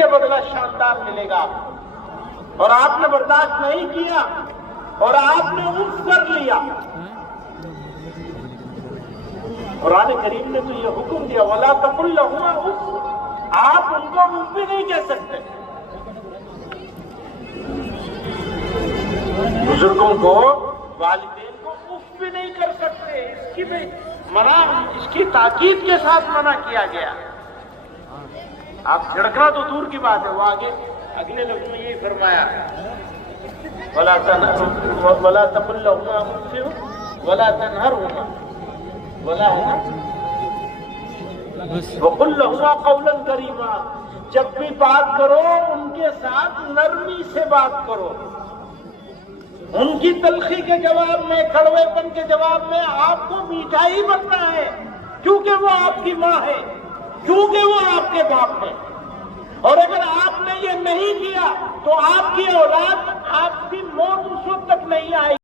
یہ بدلہ شاندار ملے گا. اور آپ نے برداشت نہیں کیا اور آپ نے اف کر لیا. قرآن کریم نے تو یہ حکم دیا وَلَا تَقُلْ لَهُمَا اف. آپ ان کو اف بھی نہیں کہہ سکتے. بزرگوں کو والدین کو اف بھی نہیں کر سکتے. اس کی بھی منع، اس کی تاکید کے ساتھ منع کیا گیا. آپ جھڑکنا تو دور کی بات ہے، وہ آگے اگلے لفظ میں یہی فرمایا وَلَا تَقُلْ لَهُمَا اف وَلَا تَنْهَرْهُمَا وَقُلْ لَهُمَا قَوْلًا كَرِيمًا. جب بھی بات کرو ان کے ساتھ نرمی سے بات کرو. ان کی تلخی کے جواب میں، کڑوے پن کے جواب میں آپ کو میٹھا ہی بننا ہے، کیونکہ وہ آپ کی ماں ہے، کیونکہ وہ آپ کے باپ ہے. اور اگر آپ نے یہ نہیں کیا تو آپ کی اولاد، آپ کی موت اس وقت تک نہیں آئے گی.